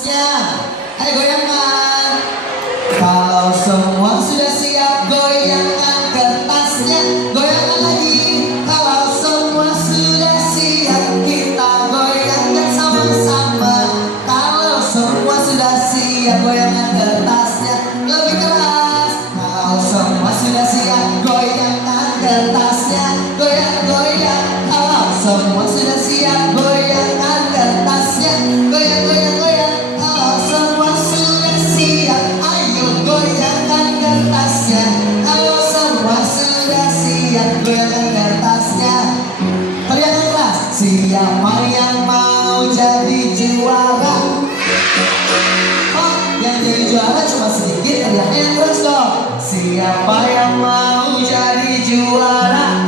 Ya, ayo goyangkan. Kalau semua sudah siap, goyangkan kertasnya, goyangkan lagi. Kalau semua sudah siap, kita goyangkan sama-sama. Kalau semua sudah siap, goyangkan kertasnya lebih keras. Kalau semua sudah siap, goyangkan kertasnya, goyang-goyang. Kalau semua sudah siap, goyangkan kertasnya, goyang-goyang. Kalau semua sudah siap, ayo goyangkan kertasnya. Kalau semua sudah siap, goyangkan kertasnya. Teriakan keras, siapa yang mau jadi juara? Oh, yang jadi juara cuma sedikit, teriaknya yang keras dong. Siapa yang mau jadi juara?